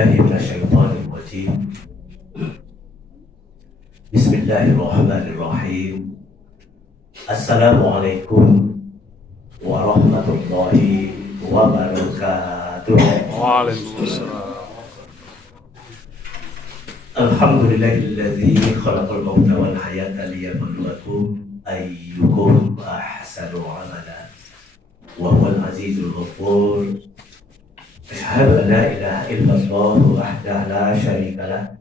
billahi minasyaitonir rajim. Bismillahirrahmanirrahim. Assalamualaikum warahmatullahi wabarakatuh. Waalaikumsalam. Alhamdulillahilladzi khalaqal mauta wal hayata liyabluwakum ayyukum ahsanu amala wa huwal azizul ghafur. Asyhadu an la ilaha illallah wahdahu la syarika lah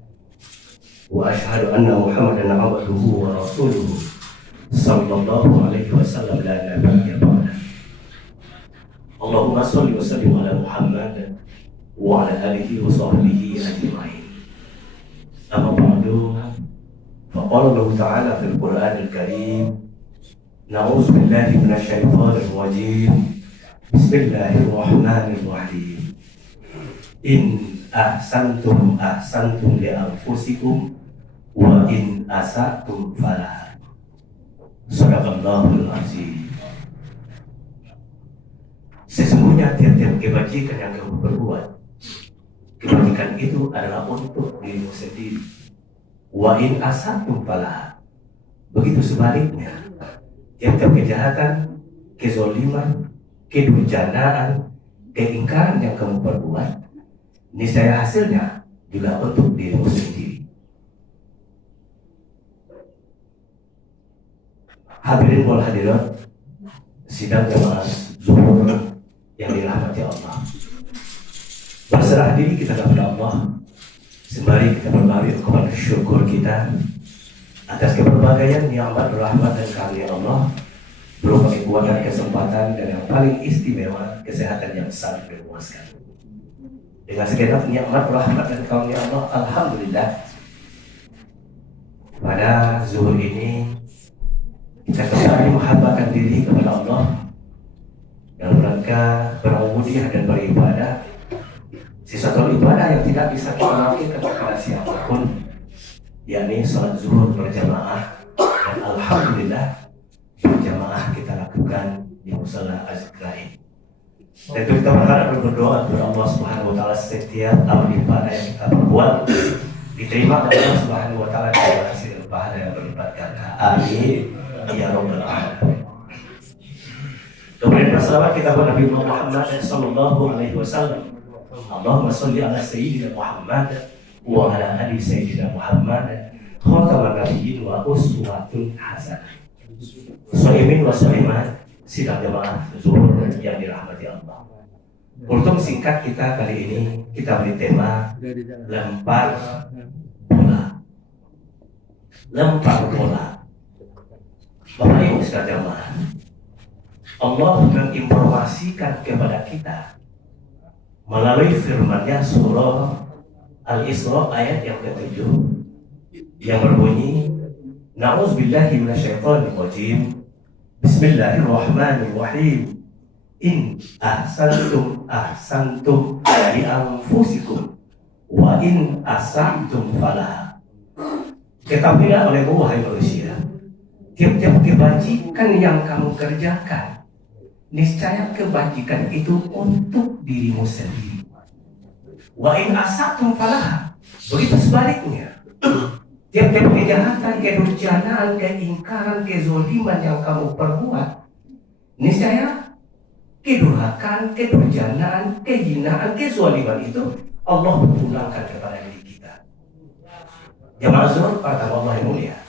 wa asyhadu anna Muhammadan abduhu wa rasuluhu sallallahu alaihi wasallam la nabiyya ba'da. Allahumma shalli wa sallim ala Muhammad wa ala alihi wa sahbihi ajma'in. Amma ba'du. Faqala Allah Ta'ala fil Qur'anil Karim, na'udzu billahi minasy syaithanir rajim. Bismillahirrahmanirrahim. In ahsantum ahsantum li anfusikum wa in asatum falaha. Shadaqallahul azim. Sesungguhnya tiap-tiap kebajikan yang kamu perbuat, kebajikan itu adalah untuk dirimu sendiri. Wa in asatum falaha. Begitu sebaliknya, tiap-tiap kejahatan, kezoliman, kedurjanaan, keingkaran yang kamu perbuat, niscaya hasilnya juga untuk dirimu sendiri. Hadirin wal hadirat, sidang jamaah zuhur yang dirahmati Allah. Berserah diri kita kepada Allah, sembari kita berlari kepada syukur kita atas keberbagai nikmat, rahmat dan karunia Allah, berupa kekuatan, kesempatan, dan yang paling istimewa, kesehatan yang sangat memuaskan. Dengan segenap nikmat, rahmat dan karunia Allah, alhamdulillah, pada zuhur ini kita kembali menghambakan diri kepada Allah dalam rangka beramudiah dan beribadah, sesuatu ibadah yang tidak bisa kita lakukan kepada siapapun, yakni salat zuhur berjamaah, dan alhamdulillah berjamaah kita lakukan di musala Az-Zakrain. Tentu kita berharap dan berdoa kepada Allah Subhanahu wa taala setiap amal ibadah yang kita perbuat diterima oleh Allah Subhanahu wa taala dengan hasil pahala yang berlipat ganda. Amin ya rabbal alamin. Kemudian bersalawat kita kepada Nabi Muhammad sallallahu alaihi wasallam. Allahumma shalli ala sayyidina Muhammad wa ala ali sayyidina Muhammad khataman nabiyyin wa uswatun hasanah. Shaimin wa shaimat, sidang jamaah zuhur yang dirahmati Allah. Untuk singkat kita kali ini kita beri tema lempar bola. Lempar bola. Bapak Ibu sekalian jamaah, Allah menginformasikan kepada kita melalui firman-Nya surah Al-Isra ayat yang ke-7 yang berbunyi, na'udzubillahi minasyaitonir rajim. Bismillahirrahmanirrahim. In ahsantum ahsantum li anfusikum wa in asatum falaha. Ketahuilah olehmu wahai manusia, tiap-tiap kebajikan yang kamu kerjakan, niscaya kebajikan itu untuk dirimu sendiri. Wa in asatum falaha. Begitu sebaliknya, tiap-tiap kejahatan, kedurjanaan, keingkaran, kezoliman yang kamu perbuat, niscaya kedurhakaan, kedurjanaan, kehinaan, kezoliman itu Allah pulangkan kepada diri kita. Jamaah zuhur pada Allah yang mulia,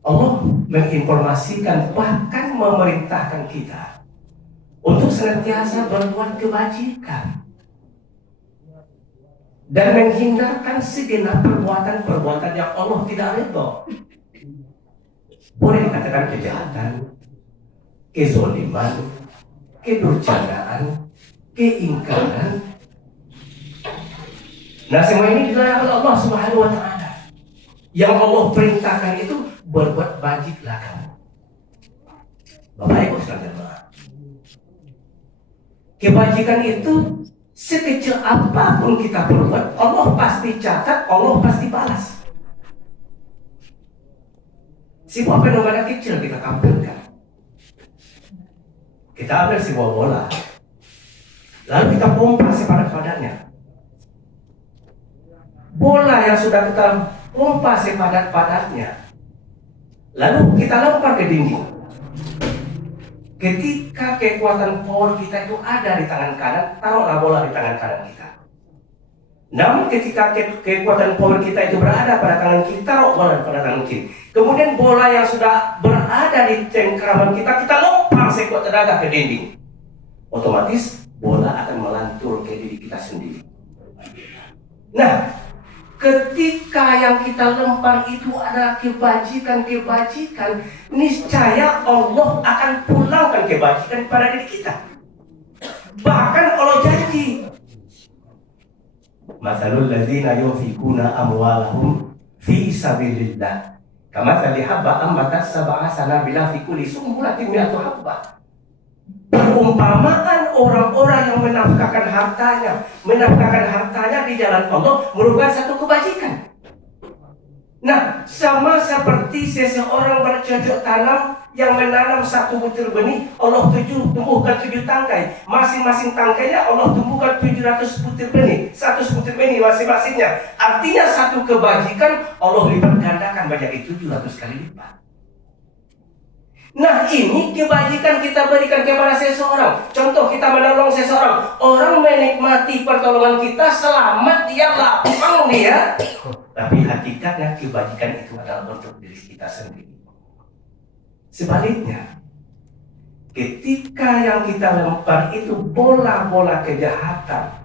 Allah menginformasikan, bahkan memerintahkan kita untuk senantiasa berbuat kebajikan dan menghindarkan segenap perbuatan-perbuatan yang Allah tidak ridho. Boleh dikatakan kejahatan, kezoliman, kedurjanaan, keingkaran. Nah, semua ini dilarang oleh Allah Subhanahu wa taala. Yang Allah perintahkan itu berbuat bajiklah kamu. Bapak Ibu sekalian jemaah, kebajikan itu sekecil apapun kita perbuat, Allah pasti catat, Allah pasti balas. Sebuah fenomena kecil kita tampilkan. Kita ambil sebuah bola, lalu kita pompa sepadan-padannya. bola yang sudah kita pompa sepadat-padatnya, lalu kita lempar ke dinding. Ketika kekuatan power kita itu ada di tangan kanan, taruhlah bola di tangan kanan kita. Namun ketika kekuatan power kita itu berada pada tangan kiri, taruh bola pada tangan kiri. Kemudian bola yang sudah berada di cengkraman kita lempar sekuat tenaga ke dinding. Otomatis bola akan melantur ke diri kita sendiri. Nah, ketika yang kita lempar itu adalah kebajikan-kebajikan, niscaya Allah akan pulangkan kebajikan pada diri kita. Bahkan Allah janji, masalul ladzina yunfikuna amwalahum fi sabilillah kamatsali habbatin ambatat sab'a sanabila fi kulli sunbulatin mi'atu habbah. Perumpamaan orang-orang yang menafkahkan hartanya di jalan Allah merupakan satu kebajikan. Nah, sama seperti seseorang bercocok tanam yang menanam satu butir benih, Allah tumbuhkan 7 tangkai. Masing-masing tangkainya Allah tumbuhkan 700 butir benih, 100 butir benih masing-masingnya. Artinya satu kebajikan Allah lipat gandakan menjadi 700 kali lipat. Nah, ini kebajikan kita berikan kepada seseorang. Contoh, kita menolong seseorang, orang menikmati pertolongan kita, selamat, dia lapang dia. Tapi hakikatnya kebajikan itu adalah untuk diri kita sendiri. Sebaliknya, ketika yang kita lempar itu bola-bola kejahatan,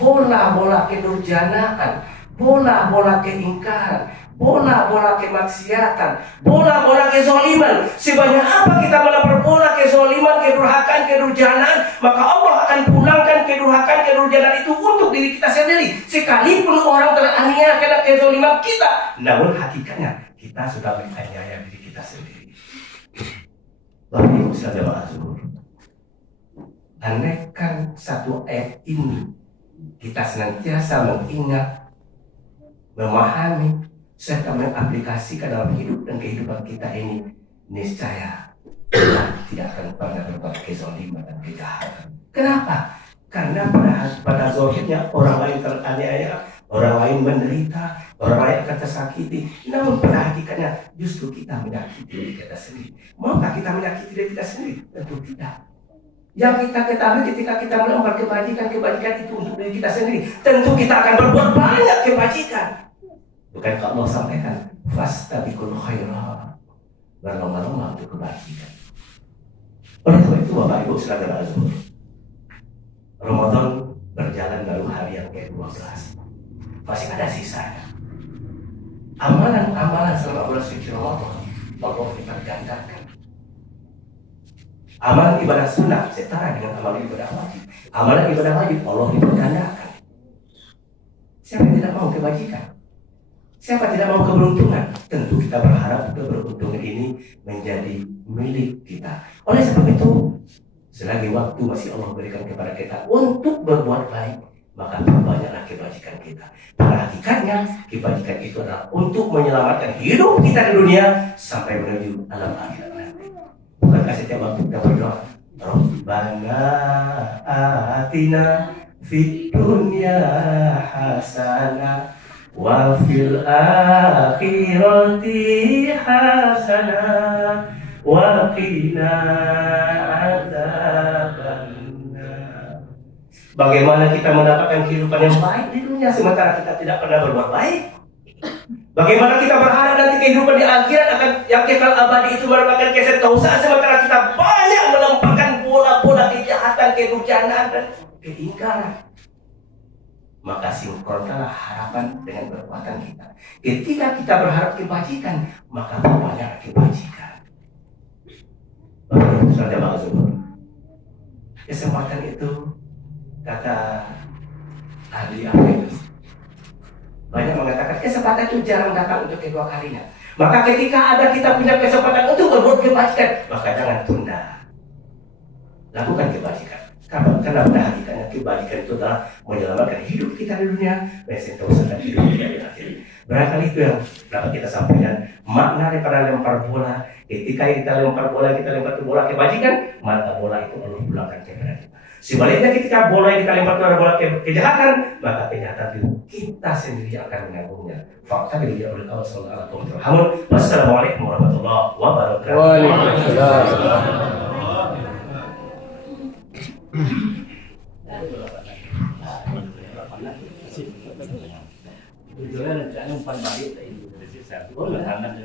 bola-bola kedurjanaan, bola-bola keingkaran, bola-bola kemaksiatan, bola-bola kezaliman. Sebanyak apa kita melempar bola kezaliman, kedurhakaan, kedurjanaan, maka Allah akan pulangkan kedurhakaan, kedurjanaan itu untuk diri kita sendiri. Sekalipun orang teraniaya karena kezaliman kita, namun hakikatnya kita sudah menganiaya diri kita sendiri. Bapak Ibu saudara azhur, andaikan satu ayat ini kita senantiasa mengingat, memahami, serta mengaplikasikan dalam hidup dan kehidupan kita ini, niscaya kita tidak akan pernah berbuat kezaliman dan kejahatan. Kenapa? Karena pada zahirnya orang lain teraniaya, orang lain menderita, orang lain akan tersakiti. Namun pada hakikatnya justru kita menyakiti diri kita sendiri. Maukah kita menyakiti diri kita sendiri? Tentu tidak. Yang kita ketahui ketika kita melempar kebajikan itu untuk diri kita sendiri, tentu kita akan berbuat banyak kebajikan. Bukankah Allah sampaikan, fastabiqul khairat, berlomba-lomba untuk kebajikan. Oleh sebab itu Bapak Ibu saudara azhur, Ramadan berjalan baru hari yang ke-12, masih ada sisanya. Amalan-amalan selama bulan suci Ramadan Allah lipat gandakan. Amalan ibadah sunnah setara dengan amalan ibadah wajib. Amalan ibadah wajib Allah lipat gandakan. Siapa yang tidak mau kebajikan? Siapa tidak mau keberuntungan? Tentu kita berharap keberuntungan ini menjadi milik kita. Oleh sebab itu, selagi waktu masih Allah berikan kepada kita untuk berbuat baik, maka perbanyaklah kebajikan kita. Pada hakikatnya, kebajikan itu adalah untuk menyelamatkan hidup kita di dunia sampai menuju alam akhirat nanti. Bukankah setiap waktu kita berdoa, Rabbana atina fid dunya hasanah wa fil akhirati hasanah wa qina adzabannar. Bagaimana kita mendapatkan kehidupan yang baik di dunia sementara kita tidak pernah berbuat baik? Bagaimana kita berharap nanti kehidupan di akhirat akan yang kekal abadi itu merupakan kesentosa sementara kita banyak melemparkan bola-bola kejahatan, kedurjanaan dan keingkaran? Maka sinkronkanlah harapan dengan perbuatan kita. Ketika kita berharap kebajikan, maka banyak kebajikan. Bapak saudara azhur, kesempatan itu, kata ahli akhirat, banyak mengatakan kesempatan itu jarang datang untuk kedua kalinya. Maka ketika ada kita punya kesempatan untuk berbuat kebajikan, maka jangan tunda. Lakukan kebajikan. Karena pada hakikatnya kebajikan itu adalah menyelamatkan hidup kita di dunia dan sentosa hidup kita di akhirat. Barangkali itu yang dapat kita sampaikan. Makna daripada lempar bola. Ketika kita lempar bola ke bola kebajikan, maka bola itu Allah pulangkan kepada kita. Sebaliknya ketika bola yang kita lempar kepada bola kejahatan, maka kejahatan itu kita sendiri akan menanggungnya. Fakta yang oleh Allah Subhanahu wa taala. Wassalamualaikum warahmatullahi wabarakatuh. Waalaikumsalam. Tujuan ada umpan balik itu. Oh, anak